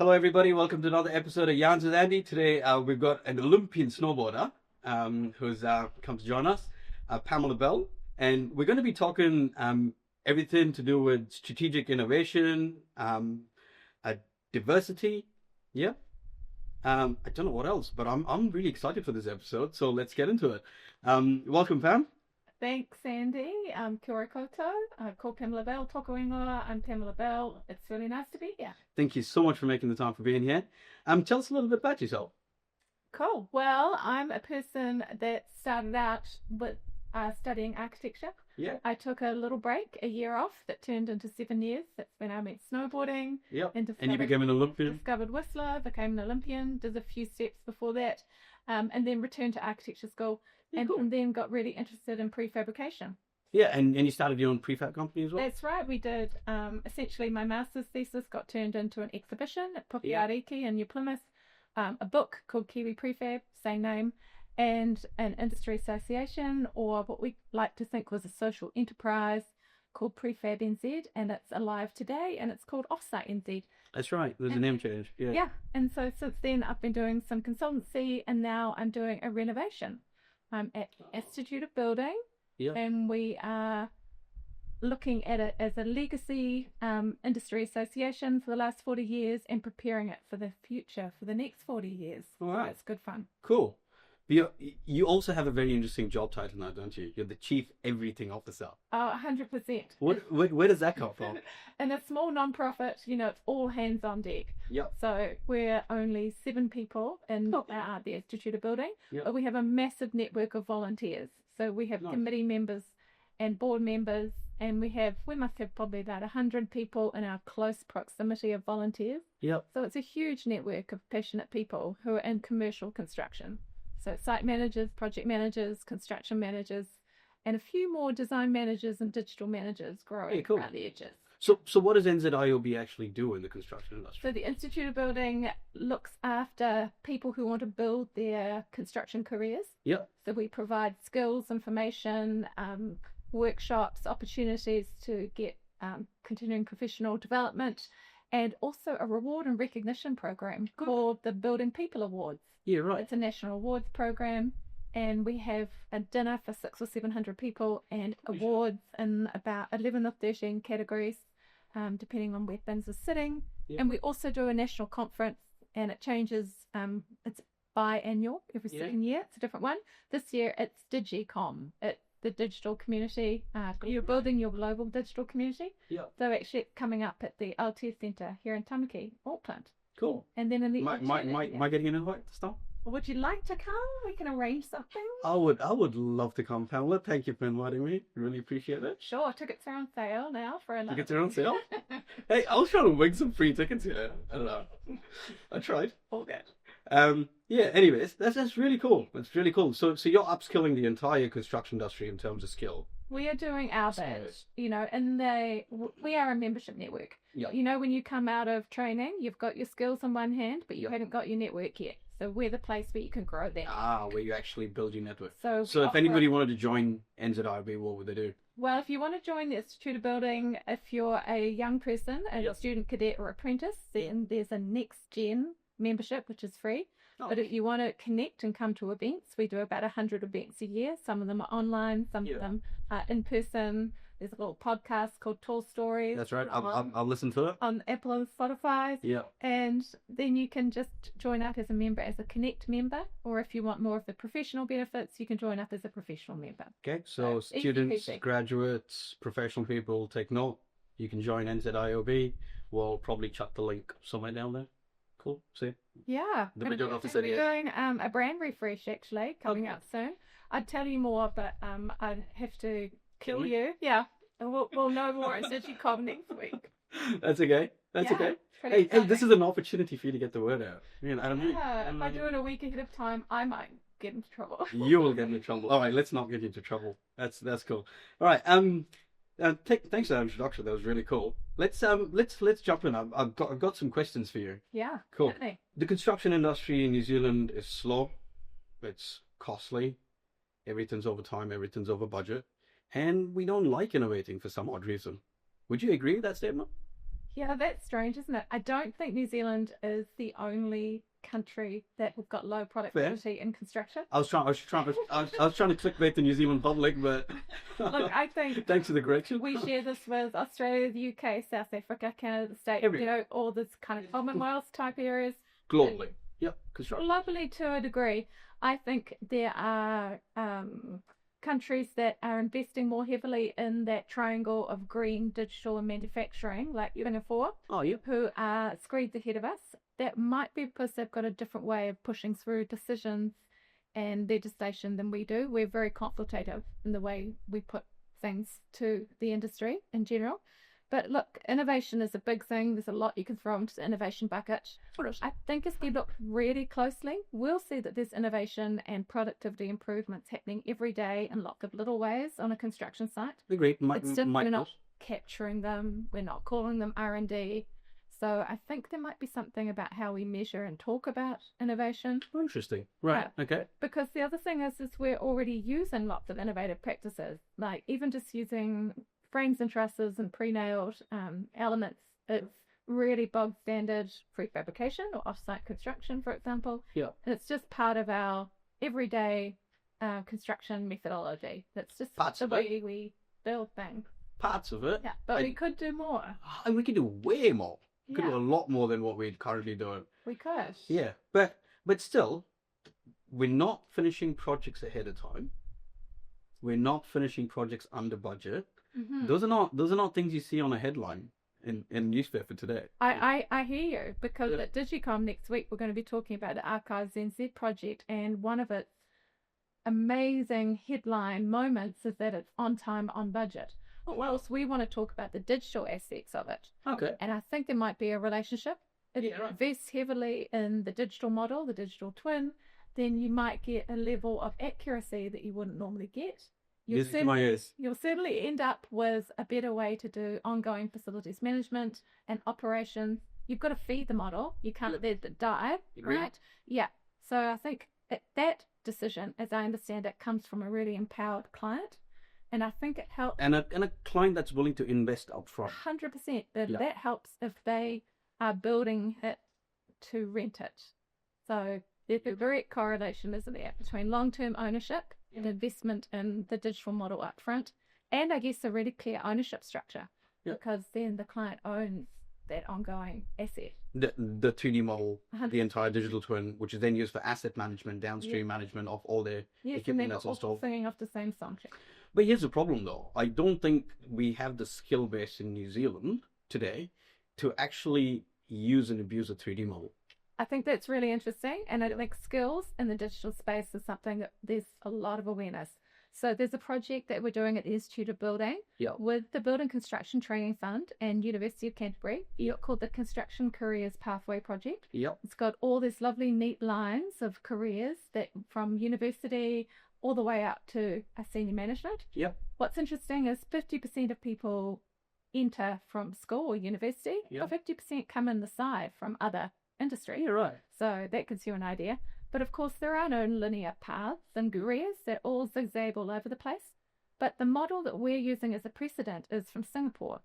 Hello, everybody. Welcome to another episode of Yarns with Andy. Today, we've got an Olympian snowboarder who's come to join us, Pamela Bell, and we're going to be talking everything to do with strategic innovation, diversity. Yeah. I don't know what else, but I'm really excited for this episode. So let's get into it. Welcome, Pam. Thanks, Andy. Kia ora koutou. Ko Pamela Bell, toko ingoa. I'm Pamela Bell. It's really nice to be here. Thank you so much for making the time for being here. Tell us a little bit about yourself. Cool. Well, I'm a person that started out with studying architecture. Yeah. I took a little break, a year off, that turned into 7 years. That's when I went snowboarding. Yep. And you became an Olympian? Discovered Whistler, became an Olympian, did a few steps before that, and then returned to architecture school. Yeah, and cool. then got really interested in prefabrication. Yeah, and you started your own prefab company as well? That's right, we did. Essentially, my master's thesis got turned into an exhibition at Pukeariki in New Plymouth, a book called Kiwi Prefab, same name, and an industry association, or what we like to think was a social enterprise called Prefab NZ, and it's alive today, and it's called Offsite NZ. That's right, there's a name change. Yeah, and so since then I've been doing some consultancy, and now I'm doing a renovation. I'm at Institute of Building, and we are looking at it as a legacy industry association for the last 40 years and preparing it for the future, for the next 40 years. All right. So it's good fun. Cool. You also have a very interesting job title now, don't you? You're the Chief Everything Officer. Oh, 100%. Where does that come from? In a small non-profit, it's all hands on deck. Yep. So we're only 7 people in the Institute of Building, but we have a massive network of volunteers. So we have committee members and board members, and we must have probably about 100 people in our close proximity of volunteers. Yep. So it's a huge network of passionate people who are in commercial construction. So site managers, project managers, construction managers, and a few more design managers and digital managers growing around the edges. So what does NZIOB actually do in the construction industry? So the Institute of Building looks after people who want to build their construction careers. Yep. So we provide skills, information, workshops, opportunities to get continuing professional development, and also a reward and recognition program called the Building People Awards. Yeah, right. It's a national awards program, and we have a dinner for 600 or 700 people and awards in about 11 or 13 categories, depending on where things are sitting. Yeah. And we also do a national conference, and it changes. It's biannual, every second year. It's a different one. This year it's DigiCom. It's the digital community. You're building your global digital community. Yeah. So actually coming up at the LTS Centre here in Tamaki, Auckland. Cool. And then in the am I getting an invite to start? Would you like to come? We can arrange something. I would love to come, Pamela. Thank you for inviting me. Really appreciate it. Sure, tickets are on sale now for another. Tickets are on sale? Hey, I was trying to wing some free tickets here. I don't know. I tried. All good. Yeah, anyways, that's really cool. That's really cool. So you're upskilling the entire construction industry in terms of skill. We are doing our bit, and we are a membership network. Yep. When you come out of training, you've got your skills in one hand, but you haven't got your network yet. So we're the place where you can grow that. Where you actually build your network. So if anybody wanted to join NZIB, what would they do? Well, if you want to join the Institute of Building, if you're a young person, a student, cadet, or apprentice, then there's a Next Gen membership, which is free. But if you want to connect and come to events, we do about 100 events a year. Some of them are online, some of them are in person. There's a little podcast called Tall Stories. That's right. I'll listen to it. On Apple and Spotify. Yeah. And then you can just join up as a member, as a Connect member. Or if you want more of the professional benefits, you can join up as a professional member. Okay. So students, graduates, professional people, take note. You can join NZIOB. We'll probably chuck the link somewhere down there. Cool. See? Yeah. We're doing a brand refresh actually coming up soon. I'd tell you more, but I'd have to kill you. Yeah. We'll know more at DigiCom next week. That's okay. That's okay. Hey, this is an opportunity for you to get the word out. If I do it a week ahead of time, I might get into trouble. You will get into trouble. All right, let's not get into trouble. That's cool. All right. Thanks for that introduction. That was really cool. Let's jump in. I've got some questions for you. Yeah. Cool. Definitely. The construction industry in New Zealand is slow. It's costly. Everything's over time. Everything's over budget, and we don't like innovating for some odd reason. Would you agree with that statement? Yeah, that's strange, isn't it? I don't think New Zealand is the only country that have got low productivity in construction. I was trying to clickbait the New Zealand public, but Look, I think thanks for the correction. we share this with Australia, the UK, South Africa, Canada, the States, Everywhere. all this kind of Commonwealth type areas. Globally. Yep. Construction. Globally to a degree. I think there are countries that are investing more heavily in that triangle of green, digital, and manufacturing, like Singapore, who are screeds ahead of us. That might be because they've got a different way of pushing through decisions and legislation than we do. We're very consultative in the way we put things to the industry in general. But look, innovation is a big thing. There's a lot you can throw into the innovation bucket. I think if you look really closely, we'll see that there's innovation and productivity improvements happening every day in lots of little ways on a construction site. Agreed. It's just we're not capturing them. We're not calling them R&D. So I think there might be something about how we measure and talk about innovation. Interesting. Right. Okay. Because the other thing is we're already using lots of innovative practices, like even just using frames and trusses and pre-nailed elements. It's really bog standard prefabrication or off-site construction, for example. Yeah. And it's just part of our everyday construction methodology. That's just the way we build things. Parts of it. Yeah, but we could do more. We could do way more. We could do a lot more than what we're currently doing. We could. Yeah, but still, we're not finishing projects ahead of time. We're not finishing projects under budget. Mm-hmm. Those are not things you see on a headline in newspaper today. I hear you, because at Digicom next week we're going to be talking about the Archives NZ project, and one of its amazing headline moments is that it's on time, on budget. Well, we want to talk about the digital aspects of it. Okay. And I think there might be a relationship. If you invest heavily in the digital model, the digital twin, then you might get a level of accuracy that you wouldn't normally get. You'll certainly end up with a better way to do ongoing facilities management and operations. You've got to feed the model. You can't let it die, right? Yeah. So I think that decision, as I understand it, comes from a really empowered client. And I think it helps. And a client that's willing to invest upfront. 100%. That helps if they are building it to rent it. So there's a direct correlation, isn't there, between long-term ownership and investment in the digital model upfront, and I guess a really clear ownership structure, because then the client owns that ongoing asset. The 2D model, 100%. The entire digital twin, which is then used for asset management, downstream management of all their equipment that's installed. Singing off the same song. But here's the problem, though. I don't think we have the skill base in New Zealand today to actually use and abuse a 3D model. I think that's really interesting, and I think skills in the digital space is something that there's a lot of awareness. So there's a project that we're doing at the Institute of Building with the Building Construction Training Fund and University of Canterbury called the Construction Careers Pathway Project. It's got all these lovely neat lines of careers that from university all the way up to a senior management. What's interesting is 50% of people enter from school or university, but 50% come in the side from other industry. So that gives you an idea. But of course, there are no linear paths and careers. They're all zigzag all over the place. But the model that we're using as a precedent is from Singapore.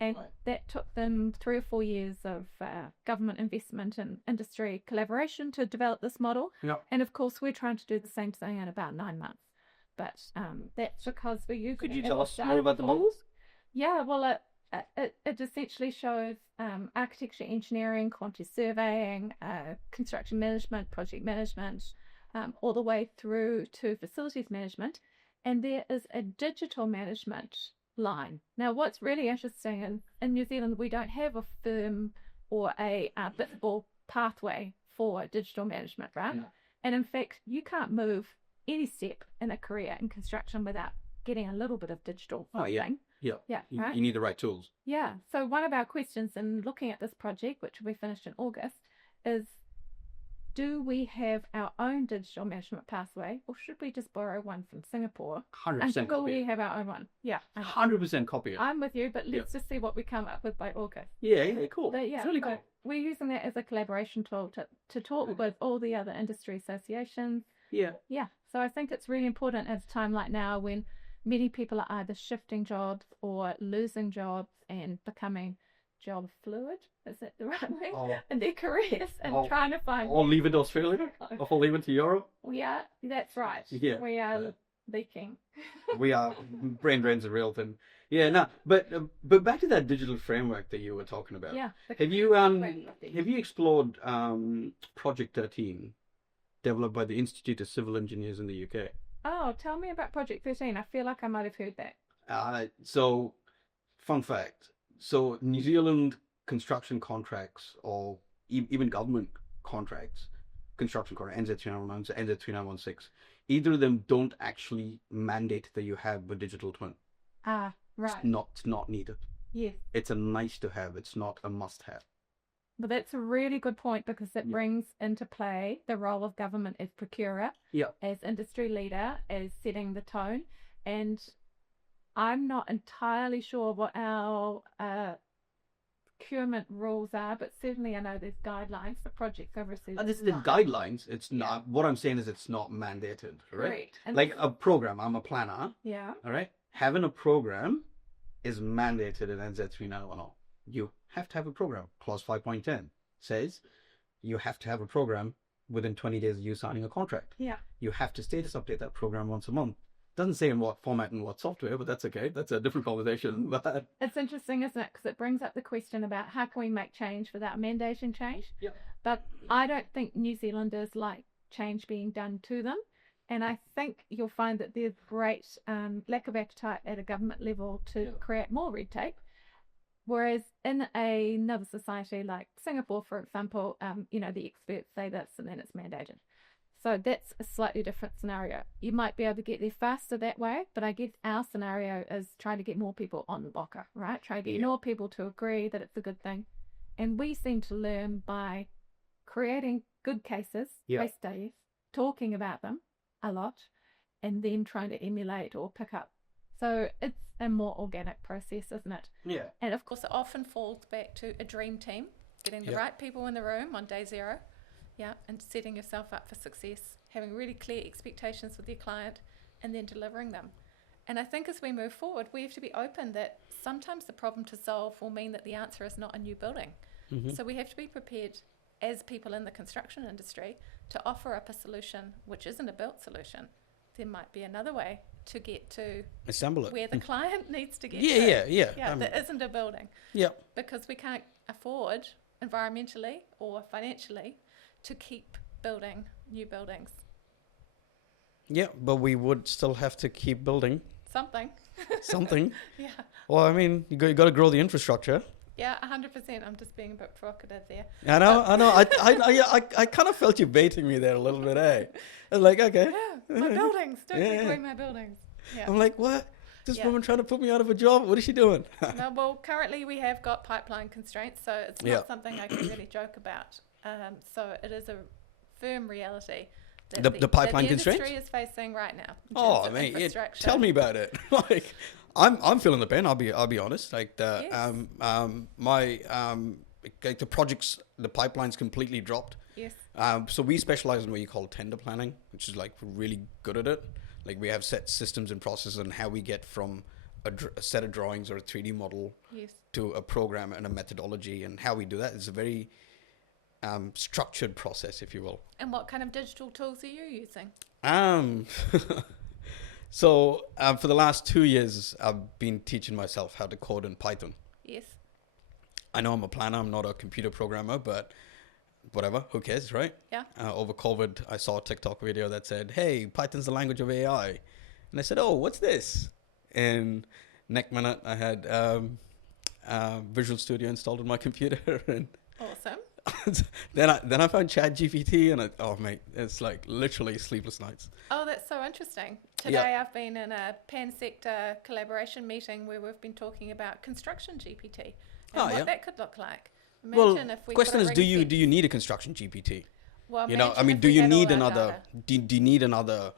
And that took them 3 or 4 years of government investment and industry collaboration to develop this model. And of course, we're trying to do the same thing in about 9 months. But that's because we're using. Could you tell us more about the models? Yeah, well, it essentially shows architecture, engineering, quantity surveying, construction management, project management, all the way through to facilities management. And there is a digital management line. Now, what's really interesting in New Zealand, we don't have a firm or a visible pathway for digital management, right? And in fact, you can't move any step in a career in construction without getting a little bit of digital thing. Right? You need the right tools. So one of our questions in looking at this project, which will be finished in August, is do we have our own digital management pathway, or should we just borrow one from Singapore? 100% copy we have our own one. 100% copy it. I'm with you, but let's just see what we come up with by August. Cool. But it's really cool. We're using that as a collaboration tool to talk with all the other industry associations. So I think it's really important at a time like now when many people are either shifting jobs or losing jobs and becoming job fluid. Is that the right way? Oh. In their careers and Oh. trying to find. Or leave it to Australia, or leave it to Europe. We are. That's right. Yeah. We are leaking. We are. Brain drain's a real thing. Yeah, no, but back to that digital framework that you were talking about. Yeah. Have you explored Project 13, developed by the Institute of Civil Engineers in the UK? Oh, tell me about Project 13. I feel like I might have heard that. So, fun fact. So, New Zealand construction contracts, or even government contracts, construction contract, NZ3919, NZ3916, either of them don't actually mandate that you have a digital twin. Ah, right. It's not needed. Yes. It's a nice to have. It's not a must have. But that's a really good point, because it brings into play the role of government as procurer, as industry leader, as setting the tone. And I'm not entirely sure what our procurement rules are, but certainly I know there's guidelines for projects overseas. This is the guidelines. It's not. What I'm saying is it's not mandated, right? Correct. And like a program. I'm a planner. Yeah. All right. Having a program is mandated in NZ3910. You have to have a program. Clause 5.10 says you have to have a program within 20 days of you signing a contract. Yeah. You have to status update that program once a month. Doesn't say in what format and what software, but that's okay. That's a different conversation. But it's interesting, isn't it? Because it brings up the question about how can we make change without mandating change. Yeah. But I don't think New Zealanders like change being done to them. And I think you'll find that there's great lack of appetite at a government level to create more red tape. Whereas in another society like Singapore, for example, the experts say this and then it's mandated. So that's a slightly different scenario. You might be able to get there faster that way, but I guess our scenario is trying to get more people on the locker, right? Try to get more people to agree that it's a good thing. And we seem to learn by creating good cases, case studies, talking about them a lot, and then trying to emulate or pick up. So it's a more organic process, isn't it? Yeah. And of course, it often falls back to a dream team, getting the right people in the room on day zero, and setting yourself up for success, having really clear expectations with your client, and then delivering them. And I think as we move forward, we have to be open that sometimes the problem to solve will mean that the answer is not a new building. Mm-hmm. So we have to be prepared as people in the construction industry to offer up a solution which isn't a built solution. There might be another way to get to assemble it where the client needs to get to. That isn't a building. Yeah. Because we can't afford environmentally or financially to keep building new buildings. Yeah, but we would still have to keep building something. Yeah. Well, I mean, you got to grow the infrastructure. Yeah, 100%. I'm just being a bit provocative there. I know. I kind of felt you baiting me there a little bit, eh? I was like, okay. Yeah, my buildings. Don't take away my buildings. Yeah. I'm like, what? This woman trying to put me out of a job? What is she doing? No, well, currently we have got pipeline constraints, so it's not something I can really joke about. So it is a firm reality that the pipeline constraints industry is facing right now. Oh, man, tell me about it. Like, I'm feeling the pain. I'll be honest. Like the like the projects, the pipeline's completely dropped. Yes. So we specialize in what you call tender planning, which is like really good at it. Like we have set systems and processes on how we get from a set of drawings or a 3D model to a program and a methodology, and how we do that. It's a very structured process, if you will. And what kind of digital tools are you using? So for the last 2 years, I've been teaching myself how to code in Python. Yes. I know I'm a planner. I'm not a computer programmer, but whatever. Who cares, right? Yeah. Over COVID, I saw a TikTok video that said, hey, Python's the language of AI. And I said, oh, what's this? And next minute, I had Visual Studio installed on my computer. And awesome. then I found ChatGPT, and mate, it's like literally sleepless nights. Oh, that's so interesting. Today I've been in a pan-sector collaboration meeting where we've been talking about construction GPT and what that could look like. Imagine if we question is, do you need a construction GPT? Well, I mean, do you need another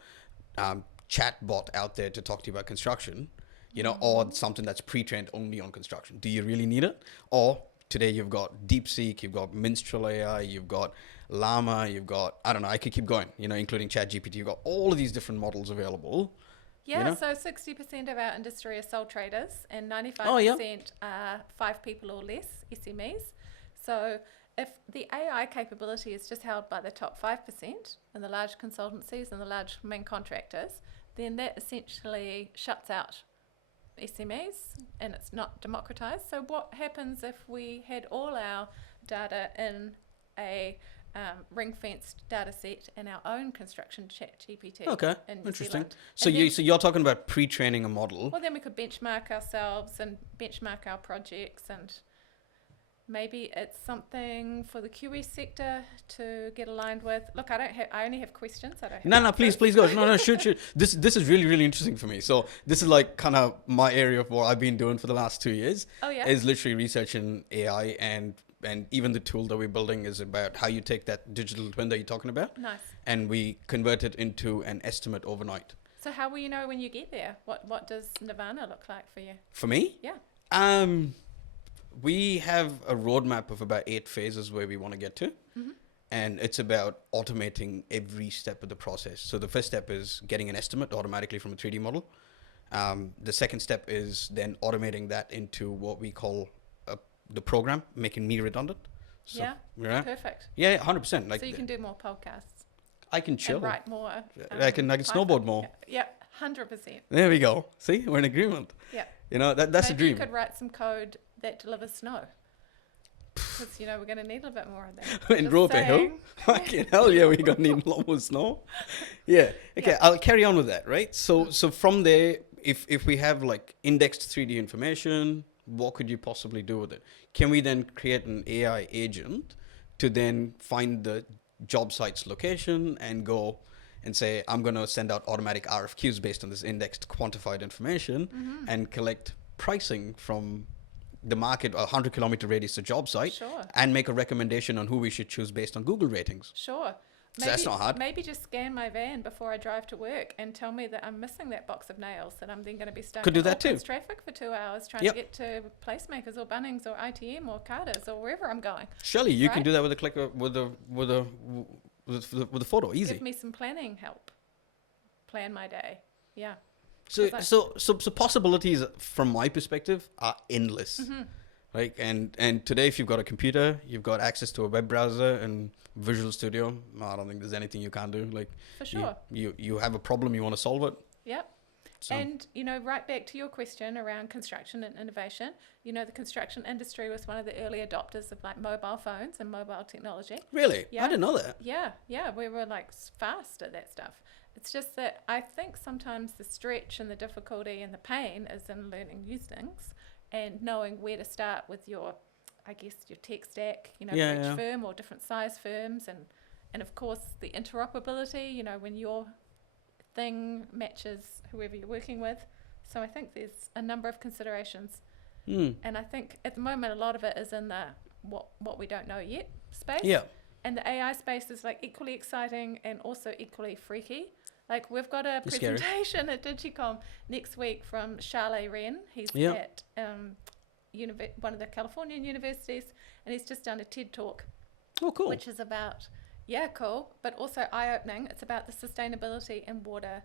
chat bot out there to talk to you about construction? Or something that's pre-trained only on construction? Do you really need it? Or today you've got DeepSeek, you've got Minstrel AI, you've got Llama, you've got, I don't know, I could keep going, including ChatGPT. You've got all of these different models available. Yeah, so 60% of our industry are sole traders and 95% are 5 people or less, SMEs. So if the AI capability is just held by the top 5% and the large consultancies and the large main contractors, then that essentially shuts out SMEs and it's not democratized. So what happens if we had all our data in a ring-fenced data set and our own construction chat GPT? Okay, in New interesting. Zealand? So you're talking about pre-training a model. Well, then we could benchmark ourselves and benchmark our projects, and maybe it's something for the QE sector to get aligned with. Look, I only have questions. I don't have No, please go. No, shoot. This is really, really interesting for me. So this is like kind of my area of what I've been doing for the last 2 years. Oh, yeah? Is literally researching AI, and even the tool that we're building is about how you take that digital twin that you're talking about. Nice. And we convert it into an estimate overnight. So how will you know when you get there? What does Nirvana look like for you? For me? Yeah. We have a roadmap of about 8 phases where we want to get to. Mm-hmm. And it's about automating every step of the process. So the first step is getting an estimate automatically from a 3D model. The second step is then automating that into what we call the program, making me redundant. So, yeah, perfect. Yeah, 100%. Like, so you can do more podcasts. I can chill. And write more. I can snowboard more. Yeah, 100%. There we go. See, we're in agreement. Yeah. You know, that's Maybe a dream. You could write some code that delivers snow. Because, we're going to need a bit more of that. In Rope Hill? Fucking hell yeah, we're going to need a lot more snow. Yeah. Okay, Yeah. I'll carry on with that, right? So from there, if we have like indexed 3D information, what could you possibly do with it? Can we then create an AI agent to then find the job site's location and go and say, I'm going to send out automatic RFQs based on this indexed quantified information and collect pricing from the market, 100 kilometer radius to job site, Sure. and make a recommendation on who we should choose based on Google ratings. Sure. So that's not hard. Maybe just scan my van before I drive to work and tell me that I'm missing that box of nails that I'm then going to be stuck Could do in that too. Auckland's traffic for 2 hours trying Yep. to get to Placemakers or Bunnings or ITM or Carter's or wherever I'm going. Surely you can Right? do that with a click with a photo. Easy. Give me some planning help. Plan my day. Yeah. So 'Cause possibilities from my perspective are endless. Mm-hmm. Right? And today, if you've got a computer, you've got access to a web browser and Visual Studio. I don't think there's anything you can't do. Like, For sure. you have a problem, you want to solve it. Yep. So. And, right back to your question around construction and innovation, the construction industry was one of the early adopters of like mobile phones and mobile technology. Really? Yeah. I didn't know that. Yeah, we were like fast at that stuff. It's just that I think sometimes the stretch and the difficulty and the pain is in learning new things and knowing where to start with your tech stack, for each firm or different size firms, and of course the interoperability, when your thing matches whoever you're working with. So I think there's a number of considerations. And I think at the moment a lot of it is in the what we don't know yet space. Yeah. And the AI space is like equally exciting and also equally freaky. Like we've got a It's scary. presentation at Digicom next week from Charlie Wren. He's at one of the Californian universities, and he's just done a TED talk. Oh, cool. Which is about, cool, but also eye-opening. It's about the sustainability and water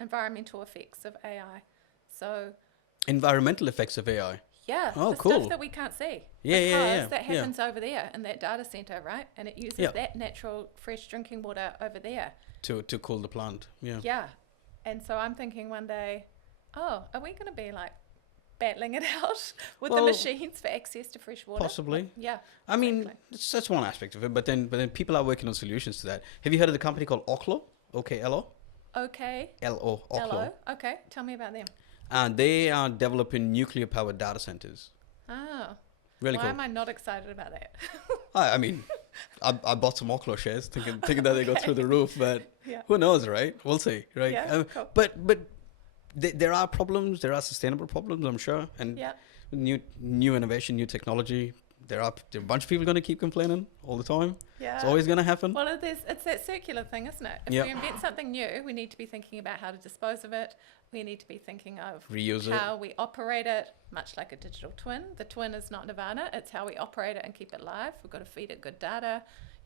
environmental effects of AI. So environmental effects of AI. yeah, Oh, the cool. stuff that we can't see. Yeah, because yeah. that happens over there in that data center, right? And it uses that natural, fresh drinking water over there. To cool the plant. Yeah. Yeah. And so I'm thinking one day, are we going to be like battling it out with the machines for access to fresh water? Possibly. Yeah. I mean, that's one aspect of it, but then people are working on solutions to that. Have you heard of the company called Oklo? OKLO? Okay. LO. Oklo. Hello. Okay. Tell me about them. And they are developing nuclear-powered data centers. Oh. Really Why cool. am I not excited about that? I mean, I bought some Oklo shares thinking that they go through the roof, but who knows, right? We'll see, right? Yeah, cool. But there are problems. There are sustainable problems, I'm sure. And new innovation, new technology. There are a bunch of people going to keep complaining all the time. Yeah. It's always going to happen. Well, it's that circular thing, isn't it? If we invent something new, we need to be thinking about how to dispose of it. We need to be thinking of how we operate it, much like a digital twin. The twin is not nirvana. It's how we operate it and keep it live. We've got to feed it good data.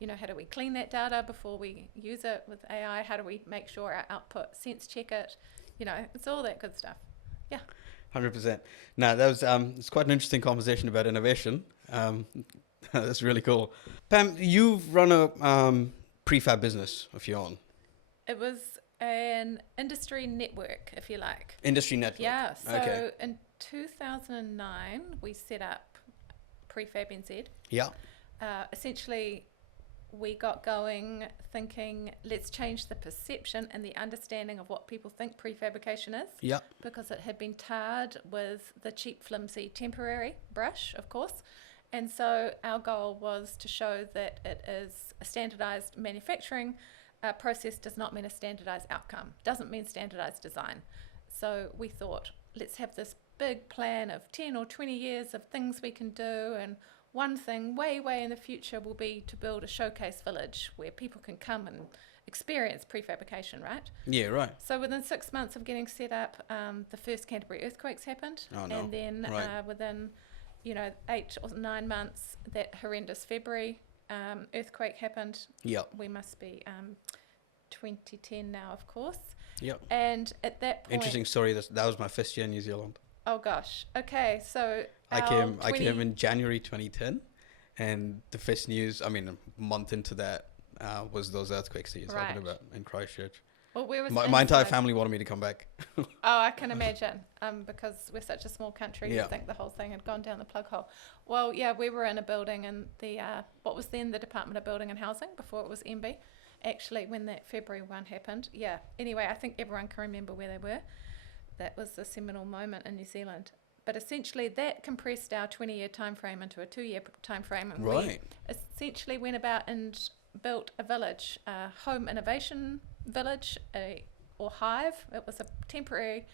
How do we clean that data before we use it with AI? How do we make sure our output sense check it? You know, it's all that good stuff. Yeah. 100%. Now that was it's quite an interesting conversation about innovation. That's really cool. Pam, you've run a prefab business of your own. It was an industry network, if you like. Industry network. Yeah. So Okay. in 2009, we set up Prefab NZ. Yeah. Essentially, we got going thinking, let's change the perception and the understanding of what people think prefabrication is. Yeah. Because it had been tarred with the cheap, flimsy, temporary brush, of course. And so our goal was to show that it is a standardized manufacturing process does not mean a standardized outcome, doesn't mean standardized design. So we thought, let's have this big plan of 10 or 20 years of things we can do, and one thing way in the future will be to build a showcase village where people can come and experience prefabrication, right? Yeah, right. So within 6 months of getting set up, the first Canterbury earthquakes happened. Oh, no. And then Right. within 8 or 9 months, that horrendous February earthquake happened. Yeah. We must be 2010 now, of course. Yeah. And at that point, Interesting story. That was my first year in New Zealand. Oh gosh. Okay, so I came in January 2010, and the first news, I mean, a month into that, was those earthquakes that you're Right. talking about in Christchurch. Well, we were My entire inside. family wanted me to come back. Oh, I can imagine. Because we're such a small country, Yeah. you think the whole thing had gone down the plug hole. Well, yeah, we were in a building in the what was then the Department of Building and Housing before it was MB. Actually, when that February one happened, yeah. Anyway, I think everyone can remember where they were. That was a seminal moment in New Zealand. But essentially, that compressed our 20-year time frame into a 2-year time frame, and Right. we essentially went about and built a village, a home innovation village, or hive. It was a temporary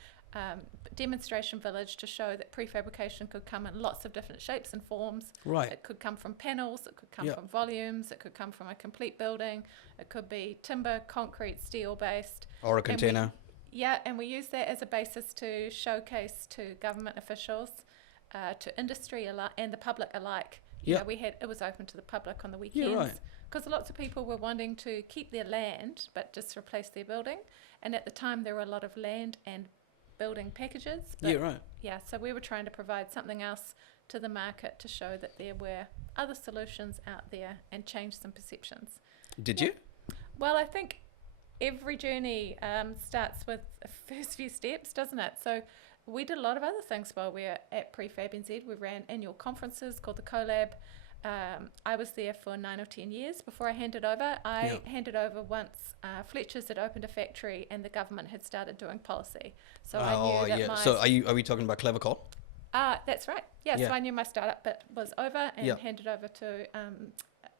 demonstration village to show that prefabrication could come in lots of different shapes and forms. Right. It could come from panels, it could come Yeah. from volumes, it could come from a complete building, it could be timber, concrete, steel based. Or a container. Yeah, and we use that as a basis to showcase to government officials, to industry and the public alike. You Yeah. know, it was open to the public on the Yeah, weekends. right. Because lots of people were wanting to keep their land but just replace their building. And at the time there were a lot of land and building packages. But Yeah, right. yeah, so we were trying to provide something else to the market to show that there were other solutions out there and change some perceptions. Did Yeah. you? Well, I think every journey starts with the first few steps, doesn't it? So we did a lot of other things while we were at Prefab NZ. We ran annual conferences called the CoLab. I was there for 9 or 10 years before I handed over. I handed over once Fletcher's had opened a factory and the government had started doing policy. So I knew that my... So are we talking about Clever Call? That's right. Yeah, Yeah. so I knew my startup bit was over and Yeah. handed over to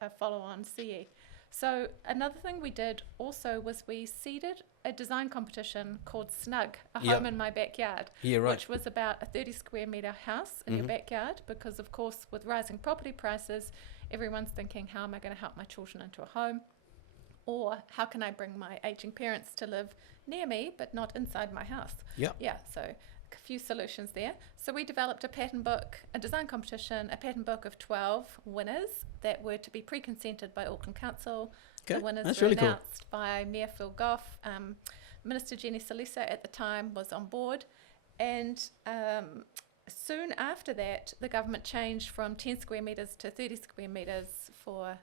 a follow-on CE. So another thing we did also was we seeded a design competition called Snug, a Yeah. home in my backyard, Yeah, right. which was about a 30 square metre house in your backyard, because of course with rising property prices, everyone's thinking, how am I going to help my children into a home? Or how can I bring my aging parents to live near me but not inside my house? Yeah. Yeah, so a few solutions there. So we developed a pattern book, a design competition, a pattern book of 12 winners that were to be pre-consented by Auckland Council. Okay, The winners that's were really cool. announced by Mayor Phil Goff. Minister Jenny Salisa at the time was on board. And soon after that, the government changed from 10 square metres to 30 square metres for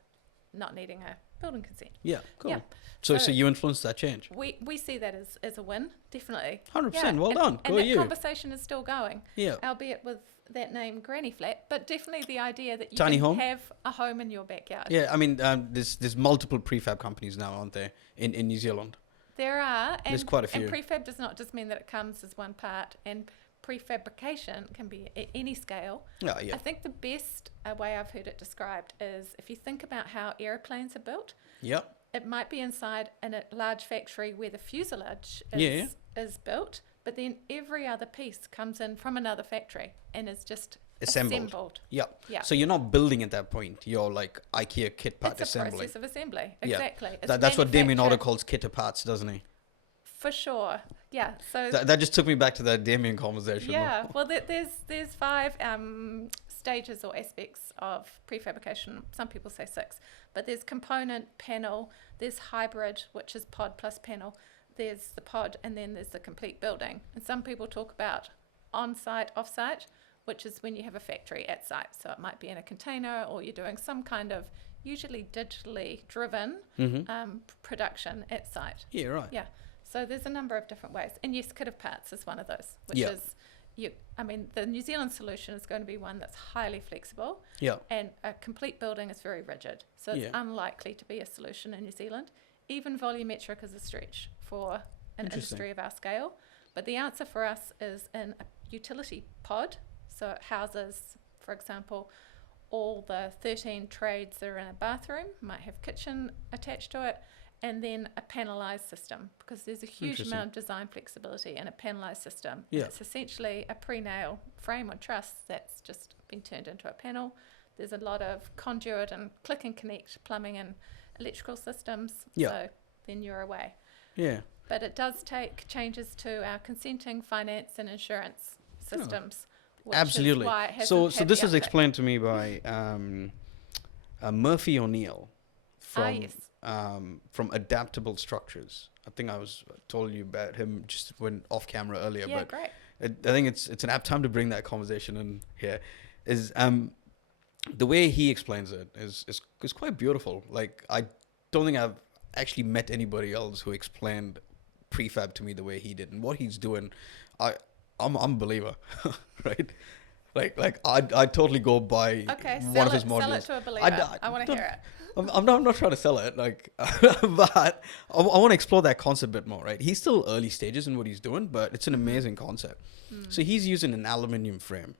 not needing a building consent. Yeah, cool. Yeah. So So- you influenced that change. We see that as a win, definitely. 100%. Well and, done. And Go that you. conversation is still going, Yeah. albeit with that name Granny Flat, but definitely the idea that you Tiny can home? have a home in your backyard. Yeah, I mean, there's multiple prefab companies now, aren't there, in New Zealand? There are. And, There's quite a few. And prefab does not just mean that it comes as one part, and prefabrication can be at any scale. Yeah, yeah. I think the best way I've heard it described is if you think about how airplanes are built, Yeah. it might be inside in a large factory where the fuselage Yeah. is built, but then every other piece comes in from another factory and is just Assembled. Yeah. Yeah. So you're not building at that point. You're like IKEA kit part It's a assembly. process of assembly. Yeah. Exactly. It's That's what Damien Otter manufacture- calls kit parts, doesn't he? For sure. Yeah. So That just took me back to that Damien conversation. yeah. Well, there's 5 stages or aspects of prefabrication. Some people say 6, but there's component, panel, there's hybrid, which is pod plus panel. there's the pod, and then there's the complete building. And some people talk about on-site, off-site, which is when you have a factory at site. So it might be in a container, or you're doing some kind of usually digitally driven production at site. Yeah, right. Yeah. So there's a number of different ways. And yes, kit of parts is one of those, which Yeah. is, the New Zealand solution is going to be one that's highly flexible. Yeah. And a complete building is very rigid. So it's unlikely to be a solution in New Zealand. Even volumetric is a stretch for an industry of our scale. But the answer for us is in a utility pod. So it houses, for example, all the 13 trades that are in a bathroom, might have kitchen attached to it, and then a panelized system, because there's a huge amount of design flexibility in a panelized system. Yeah. It's essentially a pre-nail frame or truss that's just been turned into a panel. There's a lot of conduit and click and connect plumbing and electrical systems. Yeah. So then you're away. Yeah. But it does take changes to our consenting, finance, and insurance systems. Which Absolutely. Is why it So hasn't had this the is uptick. explained to me by Murphy O'Neill from Yes. from Adaptable Structures. I think I told you about him just when off camera earlier. Yeah, but great. I think it's an apt time to bring that conversation in here. Is the way he explains it is quite beautiful. Like, I don't think I've actually met anybody else who explained prefab to me the way he did, and what he's doing. I'm a believer, right? Like I totally go by one of his modules. Sell it to a believer. I want to hear it. I'm not trying to sell it, like, but I want to explore that concept a bit more, right? He's still early stages in what he's doing, but it's an amazing concept. So he's using an aluminium frame.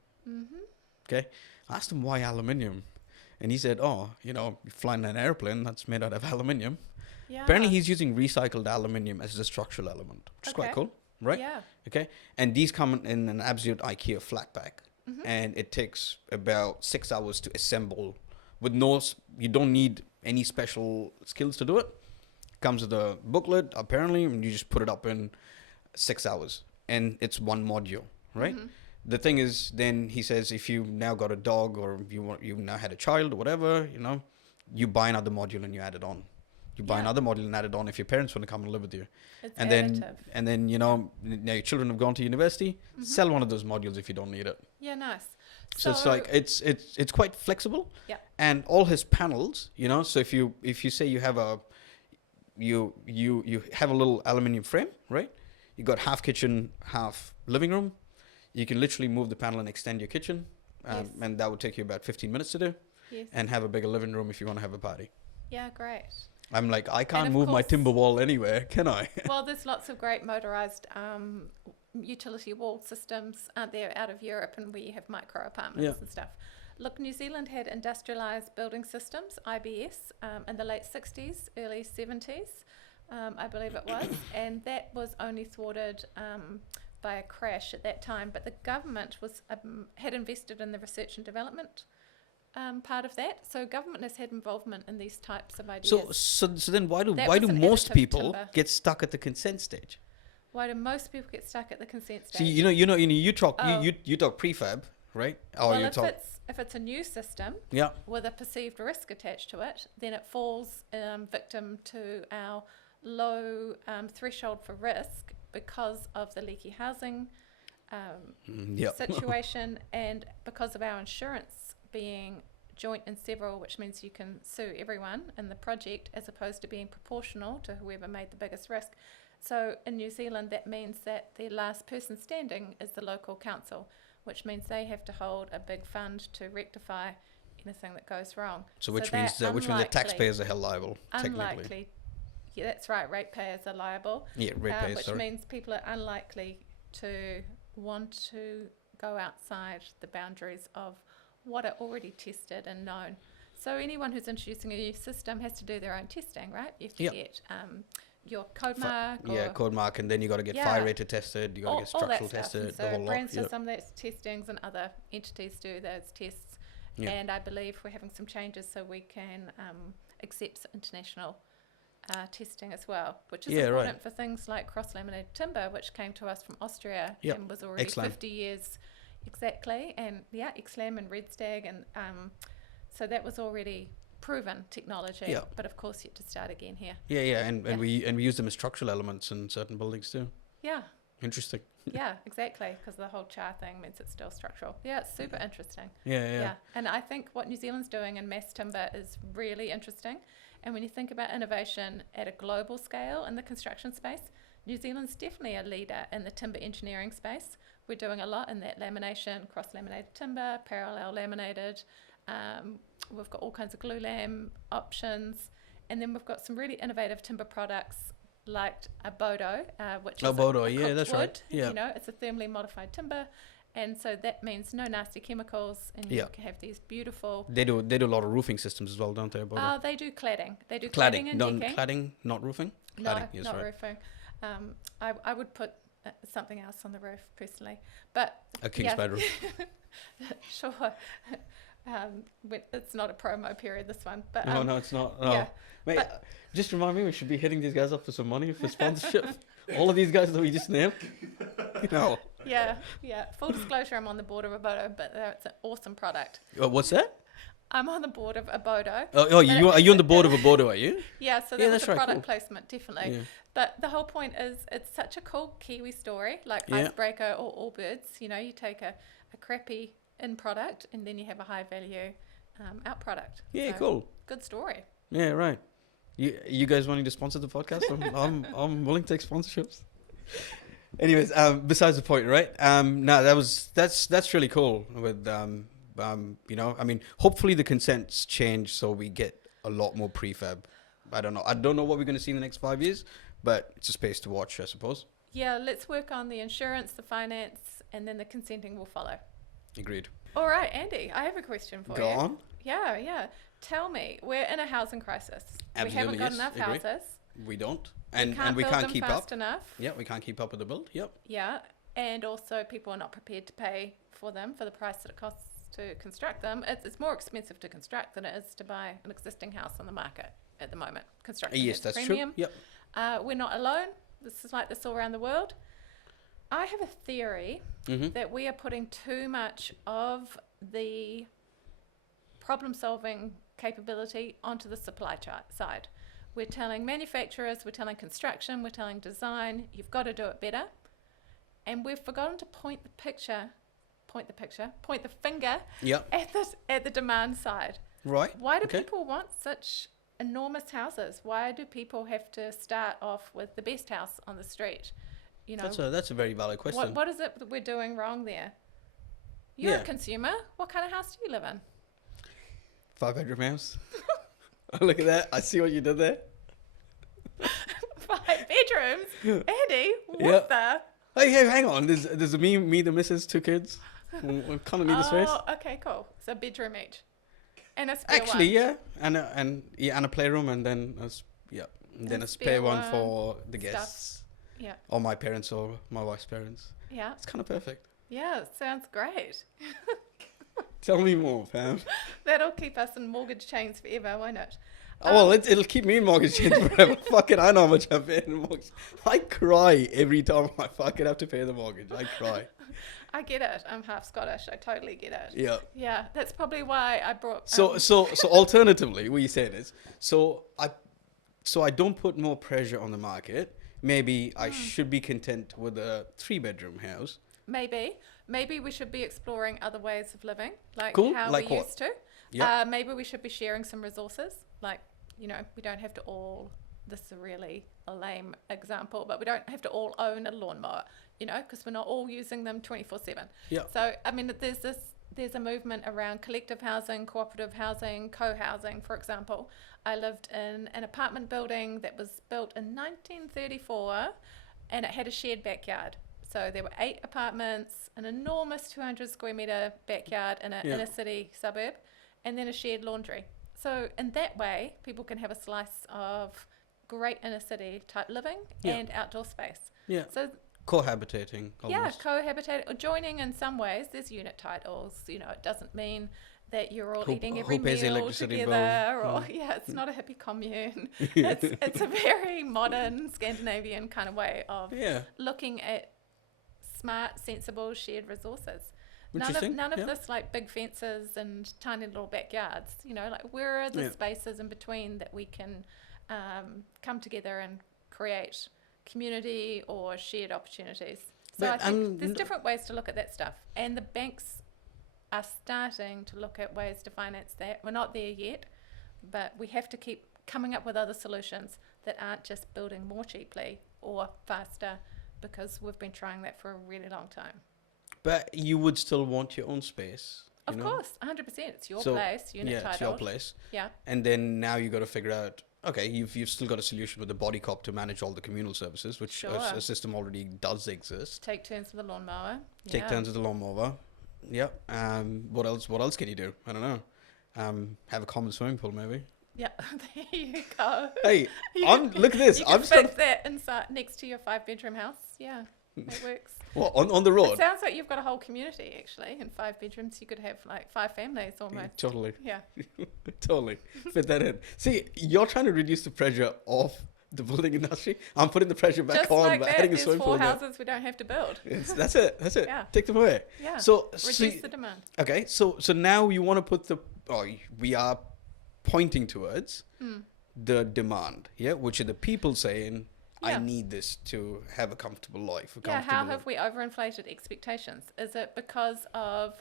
Okay, I asked him why aluminium, and he said, "Oh, you're flying an airplane that's made out of aluminium." Yeah. Apparently, he's using recycled aluminium as a structural element, which is quite cool, right? Yeah. Okay, and these come in an absolute IKEA flat pack, and it takes about 6 hours to assemble. With you don't need any special skills to do it. Comes with a booklet, apparently, and you just put it up in 6 hours, and it's one module, right? The thing is, then he says, if you now got a dog, or you now had a child or whatever, you buy another module and you add it on. You buy another module and add it on if your parents want to come and live with you. It's and additive. then now your children have gone to university, sell one of those modules if you don't need it. Yeah, nice. So it's like it's quite flexible. Yeah. And all his panels, so if you say you have you have a little aluminium frame, right? You got half kitchen, half living room. You can literally move the panel and extend your kitchen, and that would take you about 15 minutes to do. Yes. And have a bigger living room if you want to have a party. Yeah, great. I'm like, I can't of move my course- timber wall anywhere, can I? Well, there's lots of great motorized utility wall systems, aren't there, out of Europe, and where you have micro apartments and stuff. Look, New Zealand had industrialized building systems, IBS, in the late 60s, early 70s, I believe it was, and that was only thwarted by a crash at that time. But the government had invested in the research and development part of that, so government has had involvement in these types of ideas. So then why do That why was do an most additive people timber. get stuck at the consent stage? Why do most people get stuck at the consent stage? See, you talk Oh. you talk prefab, right? Or Well, you if talk it's a new system yeah. with a perceived risk attached to it, then it falls victim to our low threshold for risk because of the leaky housing Yeah. situation and because of our insurance being joint and several, which means you can sue everyone in the project as opposed to being proportional to whoever made the biggest risk. So in New Zealand, that means that the last person standing is the local council, which means they have to hold a big fund to rectify anything that goes wrong. So which they're means the unlikely- taxpayers are held liable, technically. Unlikely. Yeah, that's right. Ratepayers are liable. Yeah, ratepayers, which sorry. means people are unlikely to want to go outside the boundaries of what are already tested and known. So anyone who's introducing a new system has to do their own testing, right? You have to Yep. get your code mark. Yeah, or code mark, and then you got to get Yeah. fire rated tested, you got to get all that structural stuff. tested, And the so whole lot. brands do Yeah. some of those testings and other entities do those tests. Yeah. And I believe we're having some changes so we can accept international testing as well, which is Yeah, right. important for things like cross-laminated timber, which came to us from Austria Yep. and was already Excellent. 50 years exactly. And yeah, XLAM and Red Stag, and so that was already proven technology. Yeah. But of course, you have to start again here. Yeah, and we use them as structural elements in certain buildings too. Yeah. Interesting. Yeah, exactly. Because the whole char thing means it's still structural. Yeah, it's super interesting. Yeah. And I think what New Zealand's doing in mass timber is really interesting. And when you think about innovation at a global scale in the construction space, New Zealand's definitely a leader in the timber engineering space. We're doing a lot in that lamination, cross-laminated timber, parallel laminated. We've got all kinds of glue lam options. And then we've got some really innovative timber products like a bodo, which is a cooked that's wood. right. Yeah. You know, it's a thermally modified timber. And so that means no nasty chemicals, and you can have these beautiful. They do a lot of roofing systems as well, don't they? Oh, they do cladding. They do cladding and decking. Cladding, not roofing. Cladding, No, not roofing. I would put something else on the roof personally, but A king's bedroom. Sure. It's not a promo period, this one, but No, it's not. No. Yeah, Mate, but- just remind me, we should be hitting these guys up for some money for sponsorship. All of these guys that we just named. yeah. Full disclosure, I'm on the board of a bodo, but it's an awesome product. What's that? I'm on the board of a bodo. Are you on the board of a board, are you? Yeah, so Yeah, that was that's a right, product cool. placement, definitely. Yeah. But the whole point is it's such a cool Kiwi story, like Yeah. Icebreaker or Allbirds. You know, you take a crappy in product and then you have a high value out product. Yeah, So, cool. Good story. Yeah, right. You guys wanting to sponsor the podcast? I'm willing to take sponsorships. Anyways, besides the point, right? No, that's really cool. With I mean, hopefully the consents change so we get a lot more prefab. I don't know what we're going to see in the next 5 years, but it's a space to watch, I suppose. Yeah, let's work on the insurance, the finance, and then the consenting will follow. Agreed. All right, Andy, I have a question for Go you. on. Yeah. Tell me, we're in a housing crisis. Absolutely, we haven't got yes, enough agree. houses. We don't, and we build can't them keep fast up. enough. Yeah, we can't keep up with the build. Yep. Yeah, and also people are not prepared to pay for them for the price that it costs to construct them. It's more expensive to construct than it is to buy an existing house on the market at the moment. Construction Yes, is that's premium. true. Yep. We're not alone. This is like this all around the world. I have a theory that we are putting too much of the problem-solving capability onto the supply side. We're telling manufacturers, we're telling construction, we're telling design, you've got to do it better. And we've forgotten to point the finger Yep. at the demand side. Right. Why do Okay. people want such enormous houses? Why do people have to start off with the best house on the street? You know, That's a very valid question. what is it that we're doing wrong there? You're Yeah. a consumer. What kind of house do you live in? 5-bedroom house. Look at that. I see what you did there. 5 bedrooms, Andy. What Yeah. the? Hey, hang on. There's me, the missus, 2 kids. We kind of need the space. Oh, okay, cool. So bedroom each, and a spare Actually, one. yeah, and a playroom, and then a spare one for the guests, Yeah, or my parents, or my wife's parents. yeah, It's kind of perfect. yeah. Sounds great. Tell me more, Pam. That'll keep us in mortgage chains forever. Why not? Oh, well, it'll keep me in mortgage chains forever. Fucking, I know how much I pay in mortgage. I cry every time I fucking have to pay the mortgage. I cry. I get it. I'm half Scottish. I totally get it. Yeah. Yeah, that's probably why I brought. So alternatively, what you saying is, so I don't put more pressure on the market. Maybe I should be content with a 3-bedroom house. Maybe we should be exploring other ways of living, like Cool. how Like we what? used to. Yeah. Maybe we should be sharing some resources, like, you know, we don't have to all. This is really a lame example, but we don't have to all own a lawnmower, you know, because we're not all using them 24/7. Yeah. So I mean, there's a movement around collective housing, cooperative housing, co-housing. For example, I lived in an apartment building that was built in 1934, and it had a shared backyard. So there were 8 apartments, an enormous 200 square meter backyard in an inner city suburb, and then a shared laundry. So in that way, people can have a slice of great inner city type living and outdoor space. Yeah. So Cohabitating. Almost. cohabitate or joining in some ways. There's unit titles. You know, it doesn't mean that you're all Who- eating who every pays the meal electricity together, bill? or it's not a hippie commune. It's a very modern Scandinavian kind of way of Yeah. looking at smart, sensible, shared resources. Interesting. None of yeah. this like big fences and tiny little backyards. You know, like where are the Yeah. spaces in between that we can come together and create community or shared opportunities. So But, I think there's different ways to look at that stuff, and the banks are starting to look at ways to finance that. We're not there yet, but we have to keep coming up with other solutions that aren't just building more cheaply or faster, because we've been trying that for a really long time. But you would still want your own space. Of know? course, 100%. It's your So, place, unit yeah, titled. it's your place. Yeah. And then now you got to figure out, okay, you've still got a solution with the body cop to manage all the communal services, which Sure. a system already does exist. Take turns with the lawnmower. Take turns with the lawnmower. Yep. What else? What else can you do? I don't know. Have a common swimming pool, maybe. Yeah, there you go. Hey, You look at this. You I'm can stuck. fix that inside next to your 5-bedroom house. Yeah, it works. What, on the It road? sounds like you've got a whole community actually. In 5 bedrooms, you could have like 5 families almost. Totally. Yeah. Totally. Fit that in. See, you're trying to reduce the pressure off the building industry. I'm putting the pressure back Just on like by that, adding a there's swimming 4 pool. there. houses we don't have to build. That's it. That's it. Yeah. Take them away. Yeah. So, Reduce the demand. okay. So now you want to put we are pointing towards the demand, yeah, which are the people saying, I Yeah. need this to have a comfortable life. Yeah, how have we overinflated expectations? Is it because of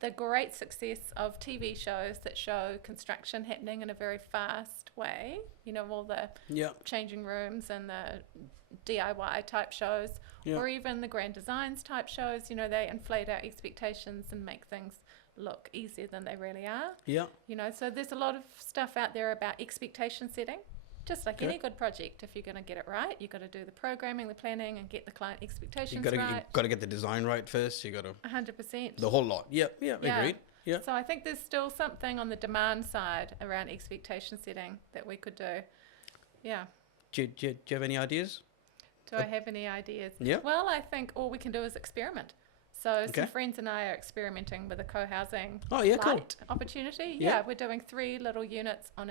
the great success of TV shows that show construction happening in a very fast way? You know, all the Yeah. changing rooms and the DIY type shows, Yeah. or even the grand designs type shows. You know, they inflate our expectations and make things look easier than they really are. Yeah. You know, so there's a lot of stuff out there about expectation setting. Just like Okay. any good project, if you're going to get it right, you've got to do the programming, the planning, and get the client expectations You gotta right. get the design right first. You gotta 100%. the whole lot. Yeah. Yeah. Yeah. Agreed. Yeah. So I think there's still something on the demand side around expectation setting that we could do. Yeah. Do you have any ideas? Do I have any ideas? Yeah. Well, I think all we can do is experiment. So Okay. some friends and I are experimenting with a co-housing Oh yeah, cool. light opportunity. Yeah. Yeah, we're doing 3 little units on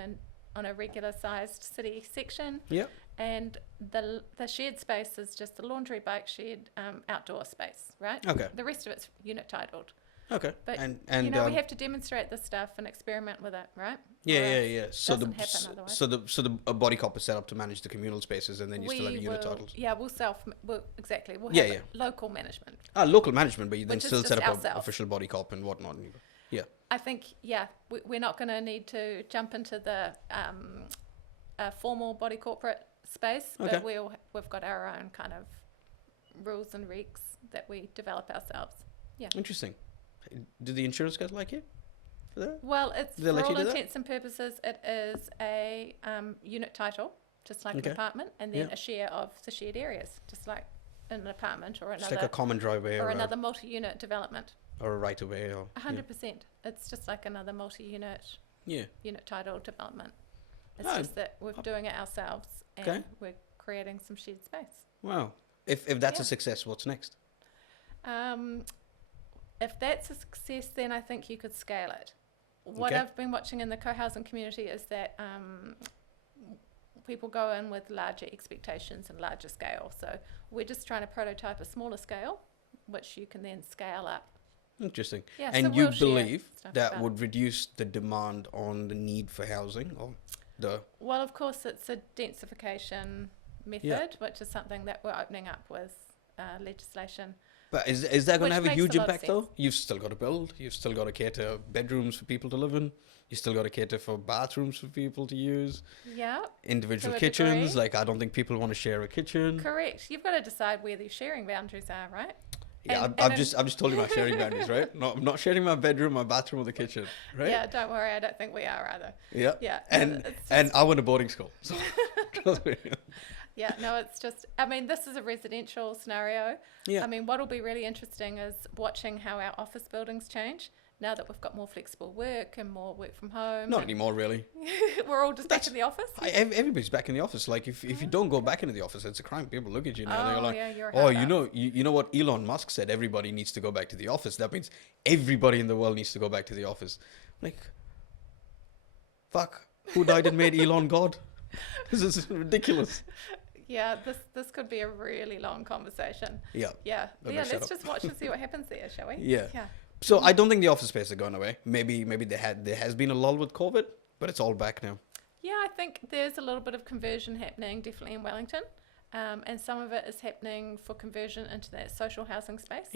a regular sized city section. Yeah. And the shared space is just the laundry, bike shed, outdoor space, right? Okay. The rest of it's unit titled. Okay. But and you know, we have to demonstrate this stuff and experiment with it, right? yeah, Or yeah, else yeah. it So doesn't happen otherwise. the body cop is set up to manage the communal spaces, and then you still have a unit titles. Yeah, we'll exactly. We'll Yeah, have yeah. local management. Local management, but you then Which is still set just up an ourselves. official body cop and whatnot. Yeah. I think, yeah, we're not going to need to jump into the formal body corporate space, Okay. but we've got our own kind of rules and regs that we develop ourselves. Yeah. Interesting. Do the insurance guys like it? For that? Well, it's Do they for let you all do that? intents and purposes, it is a unit title, just like Okay. an apartment, and then Yeah. a share of the shared areas, just like in an apartment or It's another like a common driveway or or another multi-unit development. a right of way or 100%. It's just like another multi-unit yeah. unit title development. It's Oh, just that we're doing it ourselves and Okay. we're creating some shared space. Wow. If that's a Yeah. success, what's next? If that's a success, then I think you could scale it. What Okay. I've been watching in the co-housing community is that people go in with larger expectations and larger scale. So we're just trying to prototype a smaller scale, which you can then scale up. Interesting. Yeah, And so you we'll share believe stuff that about- would reduce the demand on the need for housing or the Well, of course, it's a densification method, which is something that we're opening up with legislation. But is that going Which to have a makes huge a lot of impact though? You've still got to build. You've still got to cater bedrooms for people to live in. You still got to cater for bathrooms for people to use. Yeah, Individual To a kitchens. degree. Like I don't think people want to share a kitchen. correct. You've got to decide where the sharing boundaries are, right? Yeah, And- I've and just told you my sharing boundaries, right? No, I'm not sharing my bedroom, my bathroom, or the kitchen, right? Yeah, don't worry. I don't think we are either. Yeah. Yeah, And it's just- and I went to boarding school. So trust me. Yeah, no, it's just, I mean, this is a residential scenario. Yeah. I mean, what'll be really interesting is watching how our office buildings change now that we've got more flexible work and more work from home. Not and anymore, really. we're all just back in the office. Everybody's back in the office. Like if you don't go back into the office, it's a crime. People look at you now. They're Oh, like, yeah, you're a oh, hard you know what Elon Musk said? Everybody needs to go back to the office. That means everybody in the world needs to go back to the office. Like, fuck. Who died and made Elon God? This is ridiculous. Yeah, this could be a really long conversation. Yeah. Yeah, Better yeah. shut Let's up. just watch and see what happens there, shall we? Yeah. Yeah. So I don't think the office space has gone away. Maybe there has been a lull with COVID, but it's all back now. Yeah, I think there's a little bit of conversion happening, definitely in Wellington. And some of it is happening for conversion into that social housing space,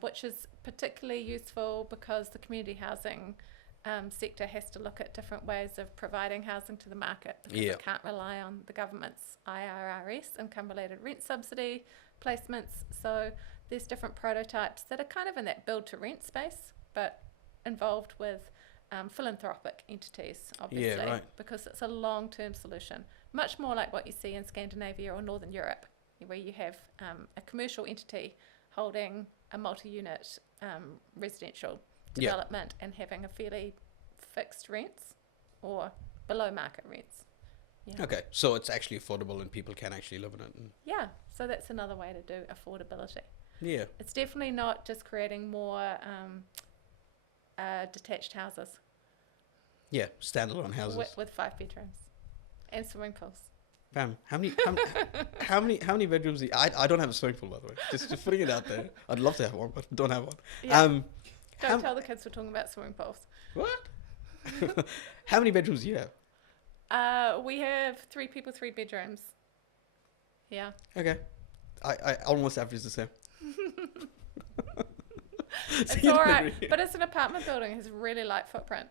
which is particularly useful because the community housing sector has to look at different ways of providing housing to the market, because it can't rely on the government's IRRS, income-related rent subsidy placements. So there's different prototypes that are kind of in that build-to-rent space, but involved with philanthropic entities, obviously, because it's a long-term solution, much more like what you see in Scandinavia or Northern Europe, where you have a commercial entity holding a multi-unit residential development and having a fairly fixed rents or below market rents. Okay, so it's actually affordable and people can actually live in it. Yeah, so that's another way to do affordability. Yeah, it's definitely not just creating more detached houses. Yeah, standalone houses with 5 bedrooms and swimming pools. Pam, how many bedrooms? I don't have a swimming pool, by the way. Just putting it out there. I'd love to have one, but don't have one. Yeah. Don't tell the kids we're talking about swimming pools. What? How many bedrooms do you have? We have 3 people, 3 bedrooms. Yeah. Okay. I almost average the same. It's all right, but it's an apartment building. It has a really light footprint.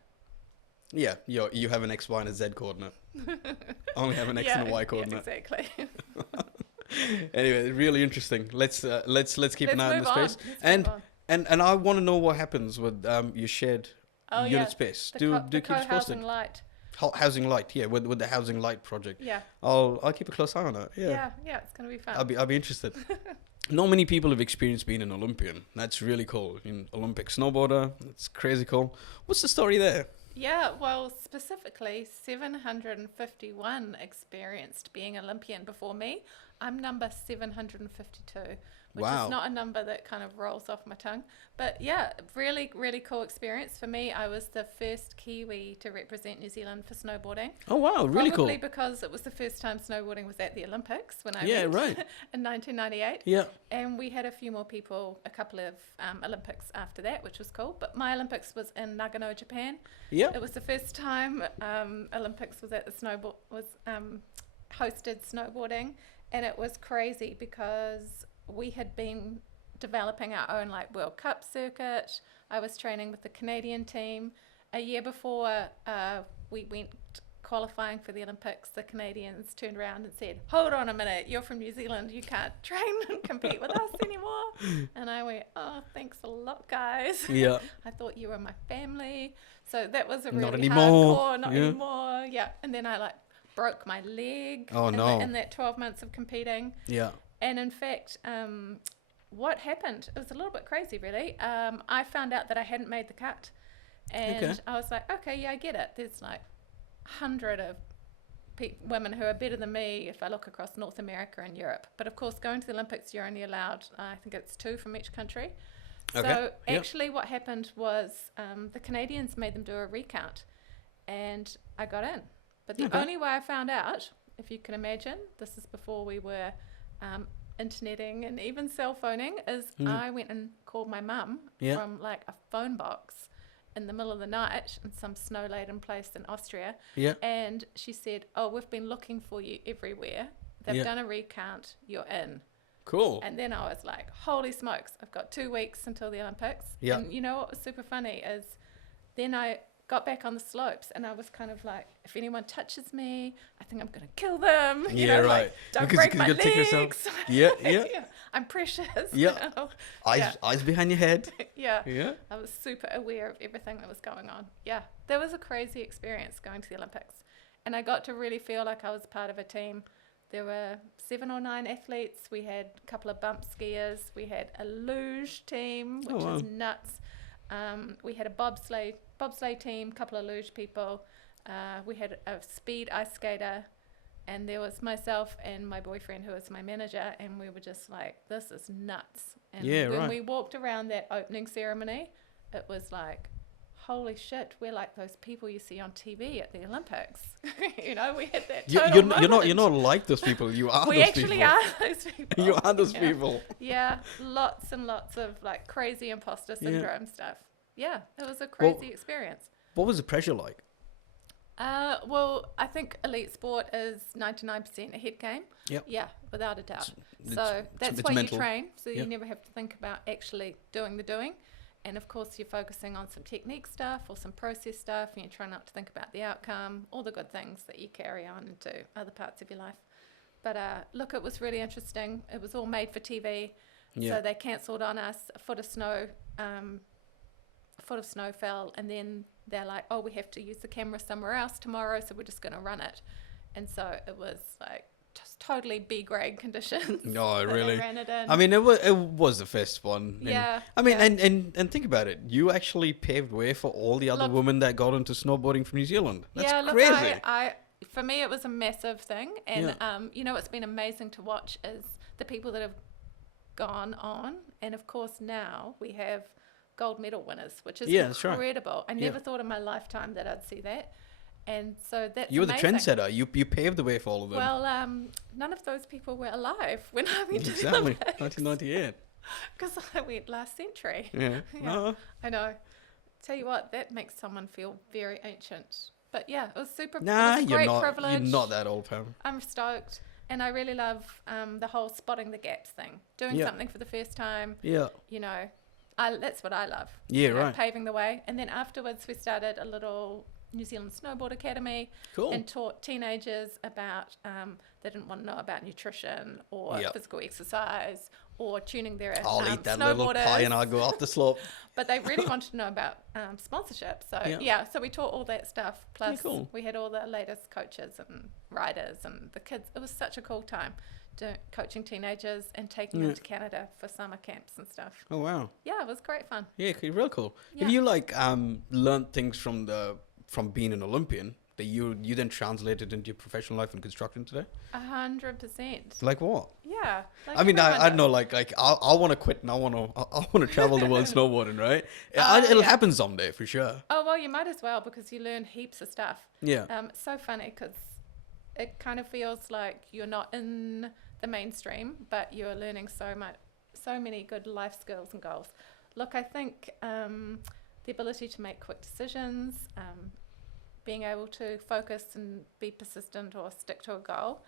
Yeah, you have an X, Y, and a Z coordinate. I only have an X and a Y coordinate. Yeah, exactly. Anyway, really interesting. Let's keep an eye on the space. And I want to know what happens with your shared unit space. Do keep us posted. Housing light. Housing light, yeah, with the housing light project. Yeah. I'll keep a close eye on it. Yeah, it's gonna be fun. I'll be interested. Not many people have experienced being an Olympian. That's really cool. An Olympic snowboarder. That's crazy cool. What's the story there? Yeah, well, specifically 751 experienced being Olympian before me. I'm number 752, which is not a number that kind of rolls off my tongue. But yeah, really, really cool experience. For me, I was the first Kiwi to represent New Zealand for snowboarding. Oh, wow, really cool. Probably because it was the first time snowboarding was at the Olympics when I went in 1998. Yeah. And we had a few more people, a couple of Olympics after that, which was cool. But my Olympics was in Nagano, Japan. Yeah. It was the first time Olympics was at the hosted snowboarding. And it was crazy because we had been developing our own World Cup circuit. I was training with the Canadian team. A year before we went qualifying for the Olympics, the Canadians turned around and said, "Hold on a minute, you're from New Zealand, you can't train and compete with us anymore." And I went, "Oh, thanks a lot, guys." Yeah. I thought you were my family. So that was a really Not anymore. hardcore, not anymore. Yeah. And then I broke my leg in that 12 months of competing. Yeah. And in fact, what happened, it was a little bit crazy, really. I found out that I hadn't made the cut. And I was like, okay, yeah, I get it. There's 100 of women who are better than me if I look across North America and Europe. But of course, going to the Olympics, you're only allowed, I think it's 2 from each country. Okay. So actually what happened was the Canadians made them do a recount. And I got in. But the only way I found out, if you can imagine, this is before we were interneting and even cell phoning, is I went and called my mum from a phone box in the middle of the night in some snow-laden place in Austria. Yeah. And she said, "Oh, we've been looking for you everywhere. They've done a recount. You're in." Cool. And then I was like, holy smokes, I've got 2 weeks until the Olympics. Yeah. And you know what was super funny is then I got back on the slopes and I was kind of like, if anyone touches me, I think I'm going to kill them. You know, right. Don't Because break you my gotta take legs. Yeah. I'm precious. Yeah. Eyes behind your head. Yeah. Yeah. I was super aware of everything that was going on. Yeah. That was a crazy experience going to the Olympics. And I got to really feel like I was part of a team. There were 7 or 9 athletes. We had a couple of bump skiers. We had a luge team, which is nuts. We had a bobsleigh team, couple of luge people. We had a speed ice skater, and there was myself and my boyfriend who was my manager, and we were just like, this is nuts. And when we walked around that opening ceremony, it was like, holy shit, we're like those people you see on TV at the Olympics. You know, we had that You, total you're not moment. like those people. You are We those actually people. are those people. You are those Yeah. people. Yeah, lots and lots of like crazy imposter Yeah. syndrome stuff. Yeah, it was a Well- crazy experience. What was the pressure like? Well, I think elite sport is 99% a head game. Yep. Yeah, without a doubt. It's- So that's it's why mental. you train. So you Yep. never have to think about actually doing the doing. And of course, you're focusing on some technique stuff or some process stuff, and you're trying not to think about the outcome, all the good things that you carry on into other parts of your life. But look, it was really interesting. It was all made for TV. Yeah. So they cancelled on us. A foot of snow fell, and then they're like, oh, we have to use the camera somewhere else tomorrow, so we're just going to run it. And so it was like just totally B-grade conditions. No, that they really. ran it in. I mean, it was the first one. And, Yeah, I mean, yeah. and think about it. You actually paved way for all the other Look- women that got into snowboarding from New Zealand. That's yeah, look, crazy. I for me it was a massive thing, and Yeah. you know what's been amazing to watch is the people that have gone on, and of course now we have gold medal winners, which is Yeah, that's right. incredible. I never Yeah. thought in my lifetime that I'd see that, and so that's You were the amazing. trendsetter. You paved the way for all of them. Well, none of those people were alive when I went to the Exactly. Olympics, 1998. because I went last century. Yeah. Yeah. No. I know. Tell you what, that makes someone feel very ancient. But yeah, it was super. Nah, it was a you're great not. privilege. You're not that old, Pam. I'm stoked, and I really love the whole spotting the gaps thing. Doing Yeah. something for the first time. Yeah. You know, that's what I love. Yeah, you know, right. Paving the way, and then afterwards we started a little New Zealand Snowboard Academy Cool. and taught teenagers about they didn't want to know about nutrition or Yep. physical exercise or tuning their I'll eat that little snowboarders. pie and I'll go off the slope. But they really wanted to know about sponsorship. So Yeah. so we taught all that stuff. Plus cool. we had all the latest coaches and riders and the kids. It was such a cool time coaching teenagers and taking them Yeah. to Canada for summer camps and stuff. Oh wow. Yeah, it was great fun. Yeah, real cool. Yeah. Have you like learned things from being an Olympian that you then translated into your professional life in construction today? 100%. Like what? Yeah. Like I mean, everyone I does. know, like I want to quit and I want to travel the world snowboarding, right? It'll yeah. happen someday for sure. Oh, well, you might as well, because you learn heaps of stuff. Yeah. It's so funny because it kind of feels like you're not in the mainstream, but you're learning so many good life skills and goals. Look, I think the ability to make quick decisions, being able to focus and be persistent or stick to a goal.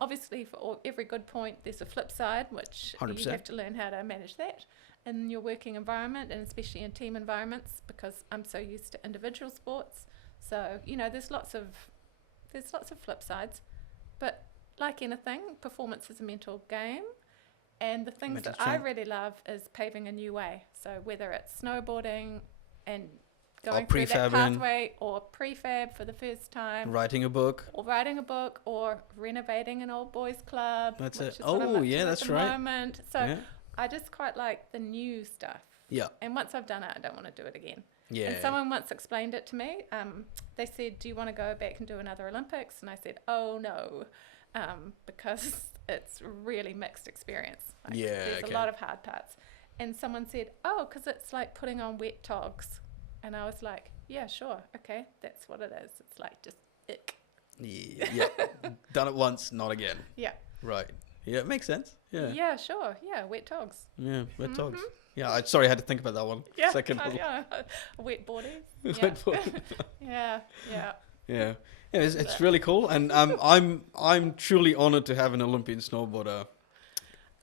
Obviously, for every good point, there's a flip side, which 100%. you have to learn how to manage that in your working environment, and especially in team environments, because I'm so used to individual sports. So, you know, there's lots of flip sides, but like anything, performance is a mental game. And the things Mental that I strength. really love is paving a new way. So whether it's snowboarding and Or going through that prefabbing. pathway, or prefab for the first time, Writing a book. or writing a book, or renovating an old boys club. That's which it. is what I'm Oh, up to yeah, at that's the right. moment. So Yeah. I just quite like the new stuff. Yeah. And once I've done it, I don't want to do it again. Yeah. And someone once explained it to me. They said, do you want to go back and do another Olympics? And I said, oh, no, because it's a really mixed experience. Like, Yeah, there's okay. a lot of hard parts. And someone said, oh, because it's like putting on wet togs. And I was like, yeah, sure. Okay, that's what it is. It's like just ick. Yeah. Done it once, not again. Yeah. Right. Yeah, it makes sense. Yeah. Yeah, sure. Yeah, wet togs. Yeah. Wet dogs. Yeah. I had to think about that one. Yeah. Second. Yeah. Wet body. Yeah. Wet body. Yeah. Yeah. Yeah. Yeah, it's really cool, and I'm truly honored to have an Olympian snowboarder.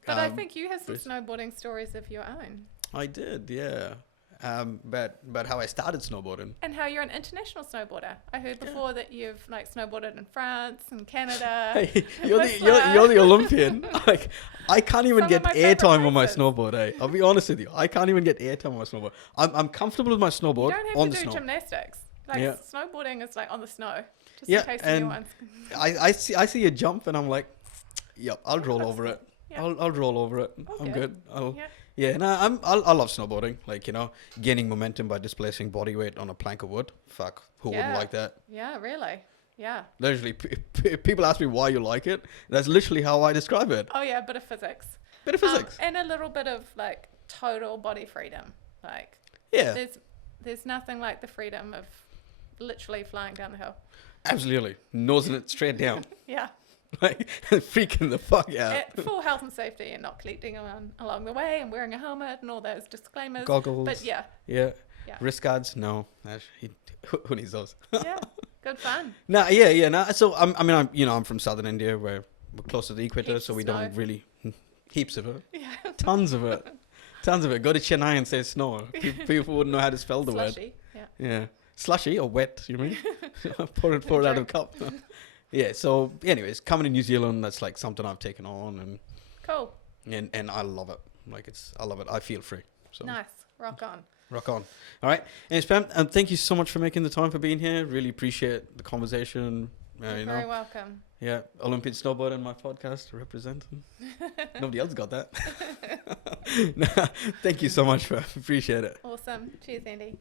But I think you have some Bruce. snowboarding stories of your own. I did, yeah. About how I started snowboarding. And how you're an international snowboarder. I heard before that you've like snowboarded in France and Canada. Hey, you're Whistler. you're the Olympian. Like, I can't even Some get of my favourite airtime on my places. snowboard. Eh? I'll be honest with you. I can't even get airtime on my snowboard. I'm comfortable with my You snowboard don't have on to the do snow. gymnastics. Like Yeah. snowboarding is like on the snow. Just Yeah, in case and anyone's. I see a jump and I'm like, yep, I'll roll over it. Yeah. I'll roll over it. I'm Okay. good. Yeah. Yeah, no, I love snowboarding. Like, you know, gaining momentum by displacing body weight on a plank of wood. Fuck, who wouldn't Yeah. like that? Yeah, really. Yeah. Literally, people ask me why you like it. That's literally how I describe it. Oh yeah, a bit of physics. Bit of physics. And a little bit of like total body freedom. Like Yeah. there's There's nothing like the freedom of literally flying down the hill. Absolutely. Nosing it straight down. Yeah. Like, freaking the fuck out. At full health and safety and not collecting along the way and wearing a helmet and all those disclaimers. Goggles. But yeah. Yeah. Yeah. Wrist guards? No. Actually, who needs those? Yeah. Good fun. No, yeah. No. So I'm from southern India, where we're close to the equator, Heaps so of we snow. don't really heaps of it, Yeah. tons of it, tons of it. Go to Chennai and say snow. People wouldn't know how to spell the word. Slushy. Yeah. Yeah, slushy or wet? You mean? pour it out of a cup. Yeah. So, anyways, coming to New Zealand, that's like something I've taken on, Cool. and I love it. Like I love it. I feel free. So Nice. Rock on. rock on. All right. And Pam, and thank you so much for making the time for being here. Really appreciate the conversation. You're very welcome. Yeah, Olympian snowboarder in my podcast representing. Nobody else got that. Thank you so much, appreciate it. Awesome. Cheers, Andy.